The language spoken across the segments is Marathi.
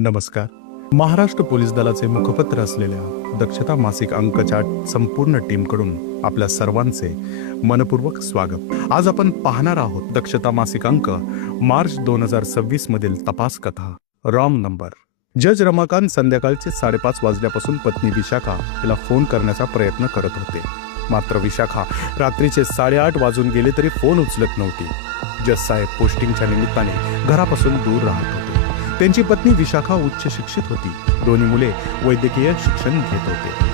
नमस्कार. महाराष्ट्र पोलीस दलाचे मुखपत्र असलेल्या दक्षता मासिक अंकच्या संपूर्ण टीमकडून आपल्या सर्वांचे मनपूर्वक स्वागत. आज आपण पाहणार आहोत दक्षता मासिक अंक मार्च 2026 मधील तपास कथा रॉंग नंबर. जज रमाकांत संध्याकाळचे 5:30 वाजल्यापासून पत्नी विशाखा हिला फोन करण्याचा प्रयत्न करत होते. मात्र विशाखा रात्रीचे 8:30 वाजून गेले तरी फोन उचलत नव्हती. जज साहेब पोस्टिंगच्या निमित्ताने घरापासून दूर राहत होते. त्यांची पत्नी विशाखा उच्च शिक्षित होती. दोन्ही मुले वैद्यकीय शिक्षण घेत होते.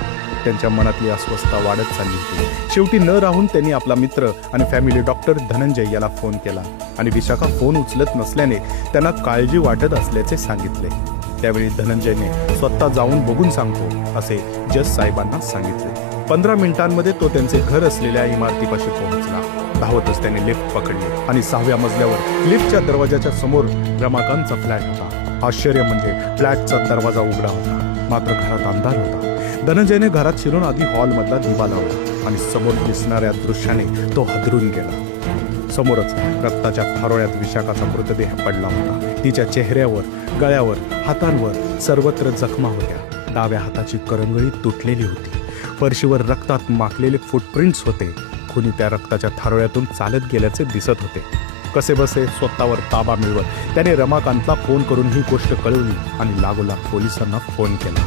त्यांच्या मनातली अस्वस्थता वाढत चालली होती. शेवटी न राहून त्यांनी आपला मित्र आणि फॅमिली डॉक्टर धनंजय याला फोन केला आणि विशाखा फोन उचलत नसल्याने त्यांना काळजी वाटत असल्याचे सांगितले. त्यावेळी धनंजयने स्वतः जाऊन बघून सांगतो असे जज साहेबांना सांगितले. 15 मिनिटांमध्ये तो त्यांचे घर असलेल्या इमारतीपाशी पोहोचला. धावतच त्याने लिफ्ट पकडली आणि 6व्या मजल्यावर लिफ्टच्या दरवाजाच्या समोर रमाकांतचा फ्लॅट होता. आश्चर्य म्हणजे फ्लॅटचा दरवाजा उघडा होता, मात्र घरात अंधार होता. धनंजयने घरात शिरून आधी हॉलमधला दिवा लावला आणि समोर दिसणाऱ्या दृश्याने तो हादरून गेला. समोरच रक्ताच्या थारोळ्यात विशाखाचा मृतदेह पडला होता. तिच्या चेहऱ्यावर, गळ्यावर, हातांवर सर्वत्र जखमा होत्या. डाव्या हाताची करंगळी तुटलेली होती. फरशीवर रक्तात माखलेले फुटप्रिंट्स होते. खुनी त्या रक्ताच्या थारोळ्यातून चालत गेल्याचे दिसत होते. कसे बसे स्वतःवर ताबा मिळवत त्याने रमाकांतला फोन करून ही गोष्ट कळवली आणि लागोलाग पोलिसांना फोन केला.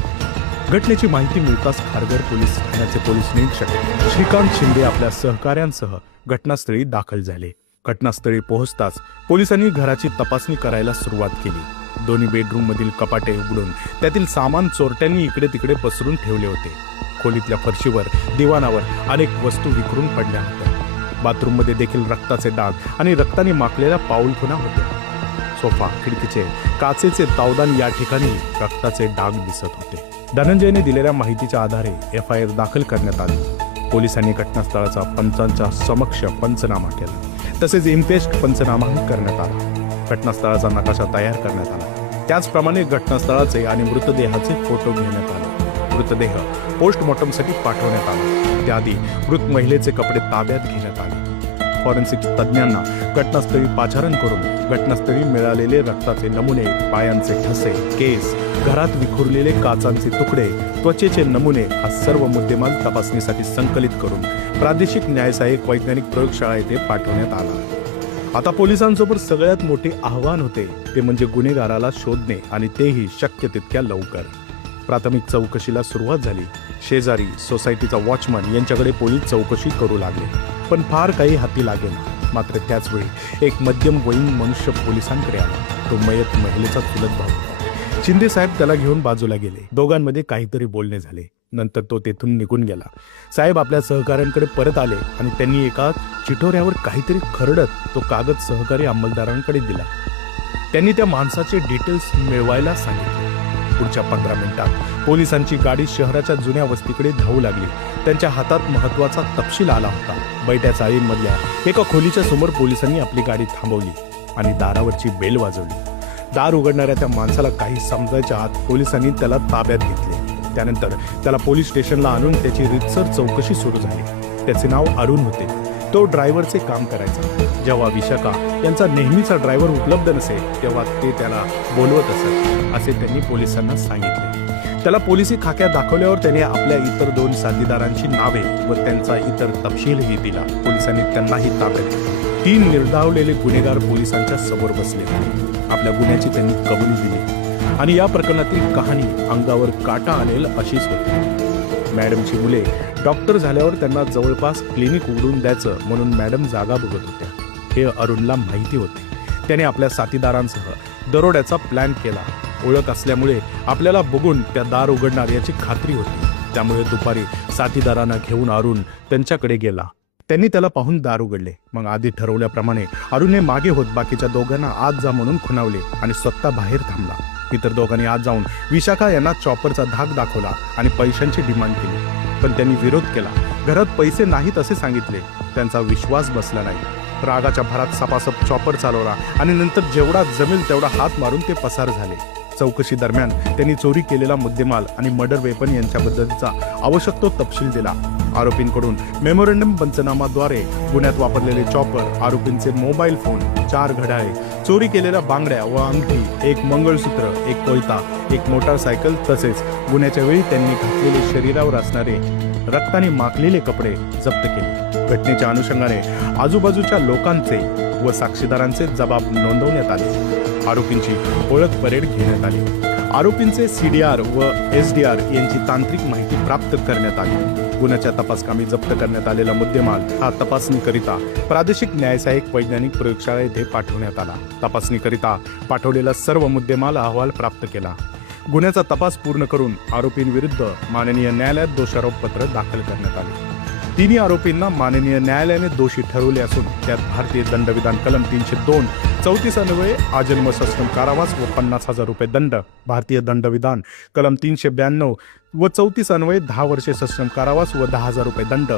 घटनेची माहिती मिळताच खारघर पोलीस ठाण्याचे पोलीस निरीक्षक श्रीकांत शिंदे आपल्या सहकाऱ्यांसह घटनास्थळी दाखल झाले. घटनास्थळी पोहोचताच पोलिसांनी घराची तपासणी करायला सुरुवात केली. दोन्ही बेडरूम मधील कपाटे उघडून त्यातील सामान चोरट्यांनी इकडे तिकडे पसरून ठेवले होते. खोलीतल्या फरशीवर, दिवाणावर अनेक वस्तू विखरून पडल्या होत्या. बाथरूममध्ये देखील रक्ताचे डाग आणि रक्ताने माखलेल्या पाऊलखुणा होत्या. सोफा, खिडकीचे काचेचे तावदान या ठिकाणी रक्ताचे डाग दिसत होते. धनंजयने दिलेल्या माहितीच्या आधारे FIR दाखल करण्यात आली. पोलिसांनी घटनास्थळाचा पंचांच्या समक्ष पंचनामा केला. तसेच इम्पेस्ट पंचनामाही करण्यात आला. घटनास्थळाचा नकाशा तयार करण्यात आला. त्याचप्रमाणे घटनास्थळाचे आणि मृतदेहाचे फोटो घेण्यात आले. मृतदेह पोस्टमॉर्टमसाठी पाठवण्यात आला. त्याआधी मृत महिलेचे कपडे ताब्यात घेण्यात आले. फॉरेन्सिक तज्ज्ञांना घटनास्थळी पाचारण करून घटनास्थळी मिळालेले रक्ताचे नमुने, पायांचे ठसे, केस, घरात विखुरलेले काचांचे तुकडे, त्वचेचे नमुने हा सर्व मुद्देमाल तपासणीसाठी संकलित करून प्रादेशिक न्यायसहाय्यक वैज्ञानिक प्रयोगशाळा येथे पाठवण्यात आला. आता पोलिसांसमोर सगळ्यात मोठे आव्हान होते ते म्हणजे गुन्हेगाराला शोधणे आणि तेही शक्य तितक्या लवकर. प्राथमिक चौकशीला सुरुवात झाली. शेजारी, सोसायटीचा वॉचमन यांच्याकडे पोलीस चौकशी करू लागले, पण फार काही हाती लागेल. मात्र त्याचवेळी एक मध्यमवयीन मनुष्य पोलिसांकडे आला. तो मयत महिलेचा चुलत भाऊ होता. शिंदे साहेब त्याला घेऊन बाजूला गेले. दोघांमध्ये काहीतरी बोलणे झाले. नंतर तो तेथून निघून गेला. साहेब आपल्या सहकाऱ्यांकडे परत आले आणि त्यांनी एका चिठोऱ्यावर काहीतरी खरडत तो कागद सहकारी अंमलदारांकडे दिला. त्यांनी त्या माणसाचे डिटेल्स मिळवायला सांगितले. पुढच्या 15 मिनिटात पोलिसांची गाडी शहराच्या जुन्या वस्तीकडे धावू लागली. त्यांच्या हातात महत्वाचा तपशील आला होता. बैठ्या चाळींमधल्या एका खोलीच्या समोर पोलिसांनी आपली गाडी थांबवली आणि दारावरची बेल वाजवली. दार उघडणाऱ्या त्या माणसाला काही समजायच्या आत पोलिसांनी त्याला ताब्यात घेतले. त्यानंतर त्याला पोलीस स्टेशनला आणून त्याची रीतसर चौकशी सुरू झाली. त्याचे नाव अरुण होते. तो ड्रायव्हरचे काम करायचा. जेव्हा विशाखा यांचा नेहमीचा ड्रायव्हर उपलब्ध नसे तेव्हा ते त्याला बोलवत असत असे त्यांनी पोलिसांना सांगितले. त्याला पोलिसी खाक्या दाखवल्यावर त्याने आपल्या इतर 2 साथीदारांची नावे व त्यांचा इतर तपशीलही दिला. पोलिसांनी त्यांनाही ताब्यात घेतले. 3 निर्धावलेले गुन्हेगार पोलिसांच्या समोर बसले. आपल्या गुन्ह्याची त्यांनी कबुली दिली आणि या प्रकरणातील कहाणी अंगावर काटा आणेल अशीच होती. मॅडमची मुले डॉक्टर झाल्यावर त्यांना जवळपास क्लिनिक उघडून द्यायचं म्हणून मॅडम जागा बघत होत्या. हे अरुणला माहिती होते. त्याने आपल्या साथीदारांसह दरोड्याचा प्लॅन केला. ओळख असल्यामुळे आपल्याला बघून त्या दार उघडणार याची खात्री होती. त्यामुळे दुपारी साथीदारांना घेऊन अरुण त्यांच्याकडे गेला. त्यांनी त्याला पाहून दार उघडले. मग आधी ठरवल्याप्रमाणे अरुणने मागे होत बाकीच्या दोघांना आत जा म्हणून खुणावले आणि स्वतः बाहेर थांबला. इतर दोघांनी आत जाऊन विशाखा यांना चॉपरचा धाक दाखवला आणि पैशांची डिमांड केली, पण त्यांनी विरोध केला. घरात पैसे नाहीत असे सांगितले. त्यांचा विश्वास बसला नाही. रागाच्या भरात सपासप चॉपर चालवला आणि नंतर जेवढा जमेल तेवढा हात मारून ते पसार झाले. चौकशी दरम्यान त्यांनी चोरी केलेला मुद्देमाल आणि मर्डर वेपन यांच्याबद्दलचा आवश्यक तो तपशील दिला. आरोपींकडून मेमोरंडम पंचनामाद्वारे गुन्ह्यात वापरलेले चॉपर, आरोपींचे मोबाईल फोन, 4 घड्याळे, चोरी केलेल्या बांगड्या व अंगठी, एक मंगळसूत्र, एक कोयता, एक मोटारसायकल तसेच गुन्ह्याच्या वेळी त्यांनी घातलेले शरीरावर असणारे रक्ताने माखलेले कपडे जप्त केले. घटनेच्या अनुषंगाने आजूबाजूच्या लोकांचे व साक्षीदारांचे जबाब नोंदवण्यात आले. आरोपींची ओळख परेड घेण्यात आली. आरोपींचे CDR व SDR यांची तांत्रिक माहिती प्राप्त करण्यात आली. गुन्ह्याच्या तपासकामी जप्त करण्यात आलेला मुद्देमाल हा तपासणीकरिता प्रादेशिक न्यायसहाय्यक वैज्ञानिक प्रयोगशाळा येथे पाठवण्यात आला. तपासणीकरिता पाठवलेला सर्व मुद्देमाल अहवाल प्राप्त केला. गुन्ह्याचा तपास पूर्ण करून आरोपींविरुद्ध माननीय न्यायालयात दोषारोपपत्र दाखल करण्यात आले. तिन्ही आरोपींना माननीय न्यायालयाने दोषी ठरवले असून त्यात भारतीय दंडविधान कलम 302 34 अन्वये आजन्म सश्रम कारावास व 50,000 रुपये दंड, भारतीय दंडविधान कलम 392 व 34 अन्वये 10 वर्षे सश्रम कारावास व 10,000 रुपये दंड,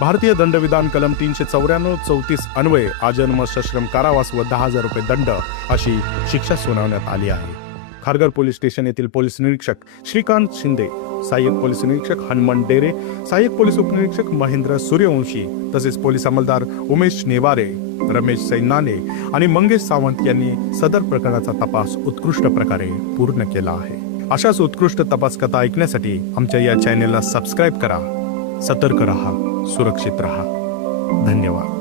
भारतीय दंडविधान कलम 394 34 अन्वये आजन्म सश्रम कारावास व 10,000 रुपये दंड अशी शिक्षा सुनावण्यात आली आहे. खारघर पोलीस स्टेशन येथील पोलीस निरीक्षक श्रीकांत शिंदे, सहाय्यक पोलीस निरीक्षक हनुमान डेरे, सहाय्यक पोलीस उपनिरीक्षक महेंद्र सूर्यवंशी तसेच पोलीस अंमलदार उमेश नेवारे, रमेश सैनाने आणि मंगेश सावंत यांनी सदर प्रकरणाचा तपास उत्कृष्ट प्रकारे पूर्ण केला आहे. अशाच उत्कृष्ट तपास कथा ऐकण्यासाठी आमच्या या चॅनेलला सबस्क्राईब करा. सतर्क रहा, सुरक्षित रहा. धन्यवाद.